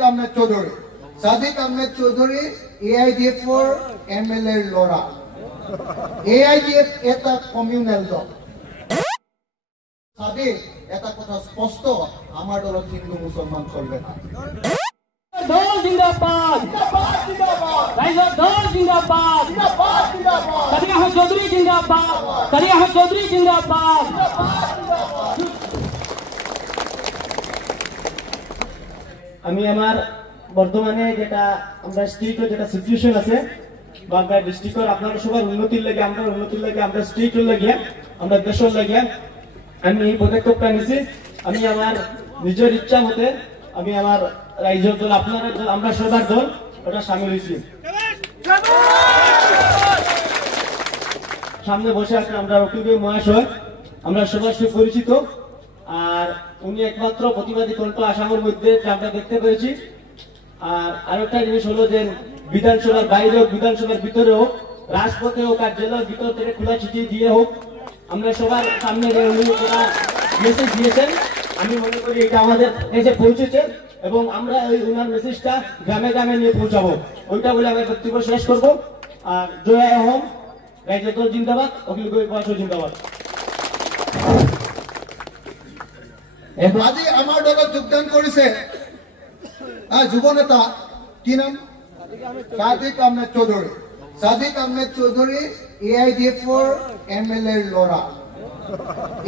আহমেদ Chowdhury Sadiq Ahmed Chowdhury AIDF MLA লড়া AIDF এটা communal দল সাদিক এটা কথা স্পষ্ট আমার দলত হিন্দু মুসলমান চলবে না দল জিন্দাবাদ জিন্দাবাদ জিন্দাবাদ রাইজর দল জিন্দাবাদ জিন্দাবাদ জিন্দাবাদ সাদিক আহমেদ চৌধুরী জিন্দাবাদ সাদিক আহমেদ চৌধুরী জিন্দাবাদ আমি আমার বর্তমানে যেটা আমরা স্টেটের যেটা সিচুয়েশন আছে বা আমরা ডিস্ট্রিক্টের আপনারা সবার উন্নতির লাগে আমরা স্টেটের লাগে আমরা দেশের লাগে আমি এই পদক্ষেপটা নিয়েছি আমি আমার নিজের ইচ্ছা মতে আমি আমার রাইজর দল আপনারা দল আমরা সবার দল ওটা সামিল হয়েছি সামনে বসে আছেন আমরা রকিব মহাশয় আমরা সবার সাথে পরিচিত আর উনি একমাত্র প্রতিবাদী কণ্ঠ আসামের মধ্যে আমরা দেখতে পেরেছি আর আরেকটা জিনিস হলো যে বিধানসভার বাইরে হোক বিধানসভার ভিতরে হোক রাজপথে হোক আর জেলার ভিতর থেকে খোলা চিঠি দিয়ে হোক আমরা সবার সামনে মেসেজ দিয়েছেন আমি মনে করি এটা আমাদের এসে পৌঁছেছে এবং আমরা ওই ওনার মেসেজটা গ্রামে গ্রামে নিয়ে পৌঁছাবো ওইটা বলে আমি বক্তব্য শেষ করবো আর জয় হোম রাইজর দল জিন্দাবাদ অখিল গরিব জিন্দাবাদ আজি আমার দলত যোগদান করেছে যুব নেতা কি নাম সাদিক আহমেদ চৌধুরী AIDF MLA লড়া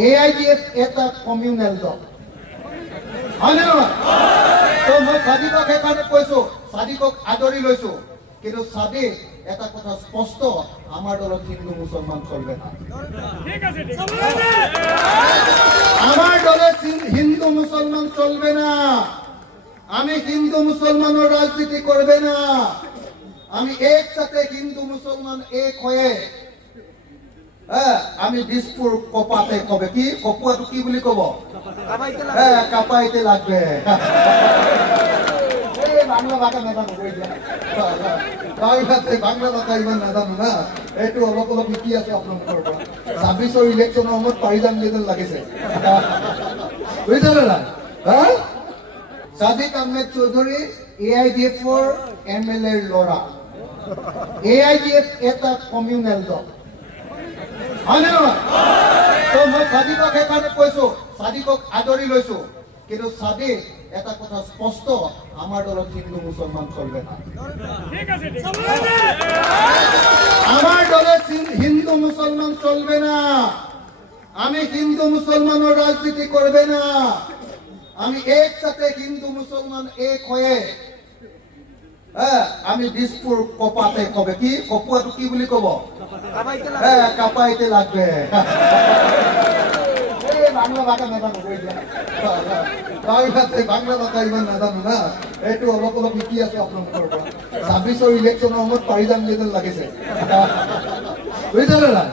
AIDF এটা কমিউনাল দল হয় না তো মই সাদিকক সেইকাৰণে কৈছো সাদিকক আদৰি লৈছো কিন্তু সাদিক এটা কথা স্পষ্ট আমার দলত হিন্দু মুসলমান চলবে না আমার দলে হিন্দু মুসলমান চলবে না আমি হিন্দু মুসলমানের রাজনীতি করবে না আমি একসাথে হিন্দু মুসলমান এক হয়ে আমি দিসপুর কপাতে কবে কি কপুয়াটো কি বুলি কব কাপাইতে লাগবে বাংলা ভাষা নাজানো বাংলা ভাষা ইমান নাজানো না এইটো অলপ অলপ শিকি আছে আপোনালোকৰ পৰা 26ৰ ইলেকশ্যনৰ সময়ত পাৰি যাম যেন লাগিছে বুজিছে না সাদিক আহমেদ চৌধুরী AIDF MLA লড়া AIDF এটা কমিউনাল দল হয় না তো মই সাদিকক সেইকাৰণে কৈছো সাদিকক আদৰি লৈছো কিন্তু সাদিক এটা কথা স্পষ্ট আমার দলত হিন্দু মুসলমান চলবে না আমার দলে হিন্দু মুসলমান চলবে না আমি হিন্দু মুসলমানের রাজনীতি করবে না আমি একসাথে হিন্দু মুসলমান এক হয়ে আমি দিসপুর কপাতে কবে কি কপুয়াটো কি বুলি কব কাপাইতে লাগবে বাংলা ভাষা নাজানো বাংলা ভাষা ইমান নাজানো না এইটো অলপ অলপ শিকি আছে আপোনালোকৰ পৰা 26ৰ ইলেকশ্যনৰ সময়ত পাৰি যাম যেন লাগিছে বুজিছে না